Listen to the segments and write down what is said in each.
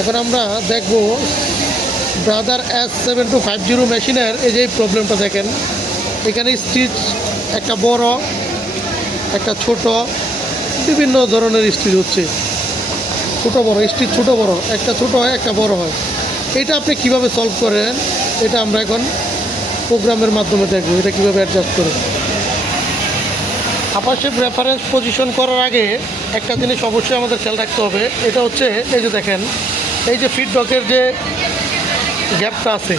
এখন আমরা দেখব brother S seven two five zero মেশিনের এই যে প্রবলেমটা দেখেন। এখানে স্টিচ, একটা বড়, একটা ছোট, বিভিন্ন ধরনের স্টিচ হচ্ছে। ছোট বড়, স্টিচ ছোট বড়, একটা ছোট হয়, একটা বড় হয়। এটা আপনি কীভাবে সলভ করেন, এটা আমরা এখন প্রোগ্রামের মাধ্যমে দেখব, এটা কীভাবে অ্যাডজাস্ট করেন। আপাশেপ রেফারেন্স পজিশন করার আগে একটা জিনিস অবশ্যই আমাদের খেয়াল রাখতে হবে, এটা হচ্ছে, এই যে দেখেন এই যে ফিডব্যাকের যে গ্যাপটা আছে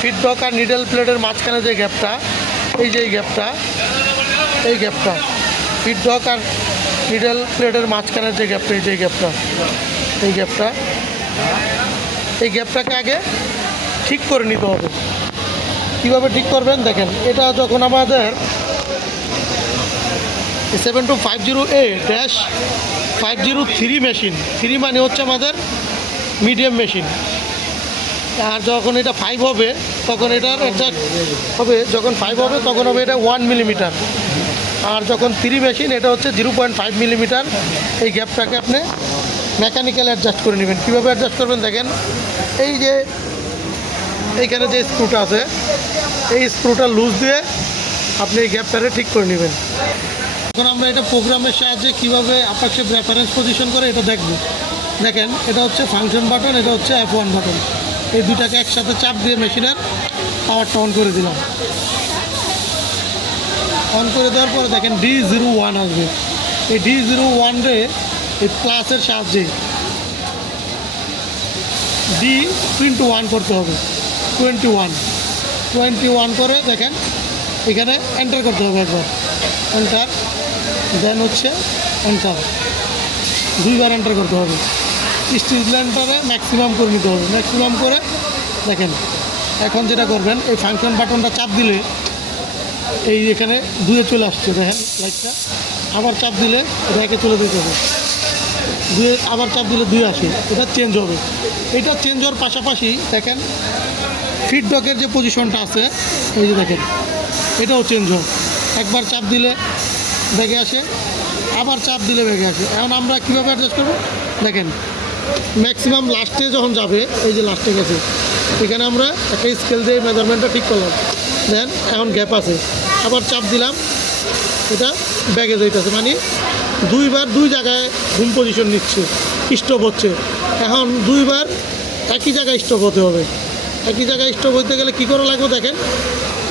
ফিডব্যাক আর নিডল প্লেটের মাঝখানে যে গ্যাপটা এই যে গ্যাপটা এই গ্যাপটা ফিডব্যাক আর নিডল প্লেটের মাঝখানে যে গ্যাপটা এই যে গ্যাপটা এই গ্যাপটা এই গ্যাপটাকে আগে ঠিক করে নিতে হবে। কীভাবে ঠিক করবেন? দেখেন, এটা যখন আমাদের seven two five zero A dash five zero three machine three মানে হচ্ছে আমাদের মিডিয়াম মেশিন। আর যখন এটা ফাইভ হবে, তখন এটার অ্যাডজাস্ট হবে, যখন ফাইভ হবে, তখন হবে এটা ওয়ান মিলিমিটার আর যখন থ্রি মেশিন এটা হচ্ছে জিরো পয়েন্ট ফাইভ মিলিমিটার এই গ্যাপটাকে আপনি মেকানিক্যাল অ্যাডজাস্ট করে নেবেন। কীভাবে অ্যাডজাস্ট করবেন দেখেন? এই যে এইখানে যে স্ক্রুটা আছে, এই স্ক্রুটা লুজ দিয়ে আপনি এই গ্যাপটারে ঠিক করে নেবেন। এখন আমরা এটা প্রোগ্রামের সাহায্যে কীভাবে আপাশে রেফারেন্স পজিশন করে এটা দেখব। দেখেন, এটা হচ্ছে ফাংশন বাটন এটা হচ্ছে অ্যাপ ওয়ান বাটন এই দুটাকে একসাথে চাপ দিয়ে মেশিনের পাওয়ারটা অন করে দিলাম। অন করে দেওয়ার পরে দেখেন ডি জিরো ওয়ান আসবে। এই ডি জিরো ওয়ান রে এই প্লাসের সাহায্যে ডি টোয়েন্টি ওয়ান করতে হবে। টোয়েন্টি ওয়ান টোয়েন্টি ওয়ান করে দেখেন, এখানে এন্টার করতে হবে একবার। এন্টার দেন হচ্ছে এন্টার দুইবার এন্টার করতে হবে। স্টিচ ল্যান্ডারে ম্যাক্সিমাম করে নিতে হবে। ম্যাক্সিমাম করে দেখেন, এখন যেটা করবেন, এই ফাংশন বাটনটা চাপ দিলে এই এখানে দুয়ে চলে আসছে, দেখেন লাইটটা আবার চাপ দিলে একে চলে দিতে হবে। দুয়ে, আবার চাপ দিলে দুই আসে, এটা চেঞ্জ হবে। এটা চেঞ্জ হওয়ার পাশাপাশি দেখেন ফিডব্যাকের যে পজিশনটা আছে এই যে দেখেন, এটাও চেঞ্জ হয় একবার চাপ দিলে বেগে আসে আবার চাপ দিলে বেগে আসে। এখন আমরা কীভাবে অ্যাডজাস্ট করব? দেখেন ম্যাক্সিমাম লাস্টে যখন যাবে, এই যে লাস্টে গেছে, এখানে আমরা একটা স্কেল দিয়ে মেজারমেন্টটা ঠিক করলাম। দেন এখন গ্যাপ আছে। আবার চাপ দিলাম, এটা ব্যাগে যাইতেছে। মানে দুইবার দুই জায়গায় ঘুম পজিশন নিচ্ছে স্টপ হচ্ছে। এখন দুইবার একই জায়গায় স্টপ হতে হবে। একই জায়গায় স্টপ হইতে গেলে কী করে লাগবে দেখেন?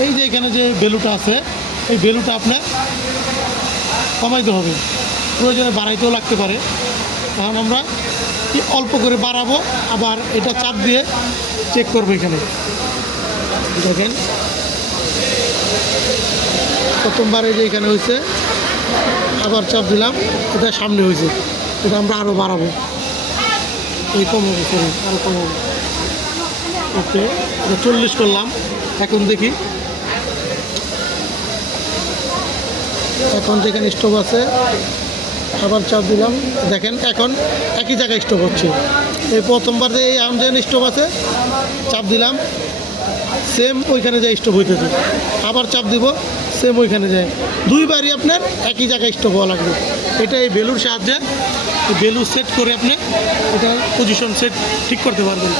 এই যে এখানে যে বেলুটা আছে, এই বেলুটা আপনার কমাইতে হবে। প্রয়োজনে বাড়াইতেও লাগতে পারে। এখন আমরা অল্প করে বাড়াবো, আবার এটা চাপ দিয়ে চেক করব এখানে। দেখেন। প্রথমবার যে এখানে হয়েছে আবার চাপ দিলাম, এটা সামনে হয়েছে এটা আমরা আরও বাড়াবো। এই কমাবো সরি আরও কমাবো ওকে, এটা চল্লিশ করলাম। এখন দেখি এখন যেখানে স্টোভ আছে আবার চাপ দিলাম। দেখেন, এখন একই জায়গায় স্টোভ হচ্ছে। এই প্রথমবার যে এই আমজেন স্টোভ আছে, চাপ দিলাম। সেম ওইখানে যায় স্টোভ হইতেছে। আবার চাপ দিব সেম ওইখানে যায়। দুইবারই আপনার একই জায়গায় স্টোভ হওয়া লাগবে। এটা এই বেলুর সাহায্যে বেলু সেট করে আপনি এটা পজিশন সেট ঠিক করতে পারবেন।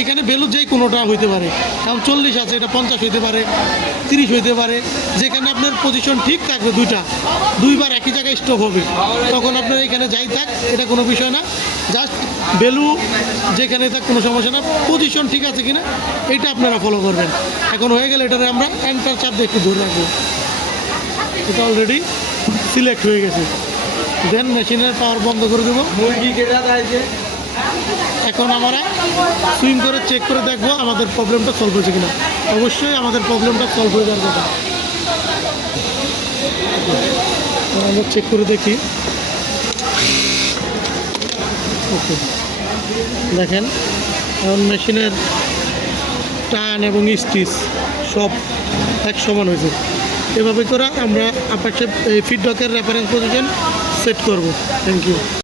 এখানে বেলু যেই কোনোটা হইতে পারে। কারণ চল্লিশ আছে, এটা পঞ্চাশ হইতে পারে, তিরিশ হইতে পারে। যেখানে আপনার পজিশন ঠিক থাকবে দুইটা। দুইবার একই জায়গায় স্টপ হবে। তখন আপনার এখানে যাই থাক, এটা কোনো বিষয় না। জাস্ট বেলু যেখানে থাক, কোনো সমস্যা না। পজিশন ঠিক আছে কিনা, এটা আপনারা ফলো করবেন। এখন হয়ে গেলে এটারে আমরা এন্টার চাপ দিয়ে একটু ধরে রাখব। এটা অলরেডি সিলেক্ট হয়ে গেছে। দেন মেশিনের পাওয়ার বন্ধ করে দেবো। মুরগি কেটা এখন আমরা সুইম করে চেক করে দেখব আমাদের প্রবলেমটা সলভ হয়েছে কিনা। অবশ্যই আমাদের প্রবলেমটা সলভ হয়ে যাওয়ার কথা। আমরা চেক করে দেখি। ওকে দেখেন, এখন মেশিনের টান এবং স্টিচ সব এক সমান হয়েছে। এভাবে করে আমরা আপনার এই ফিডব্যাকের রেফারেন্স পজিশন সেট করব। Thank you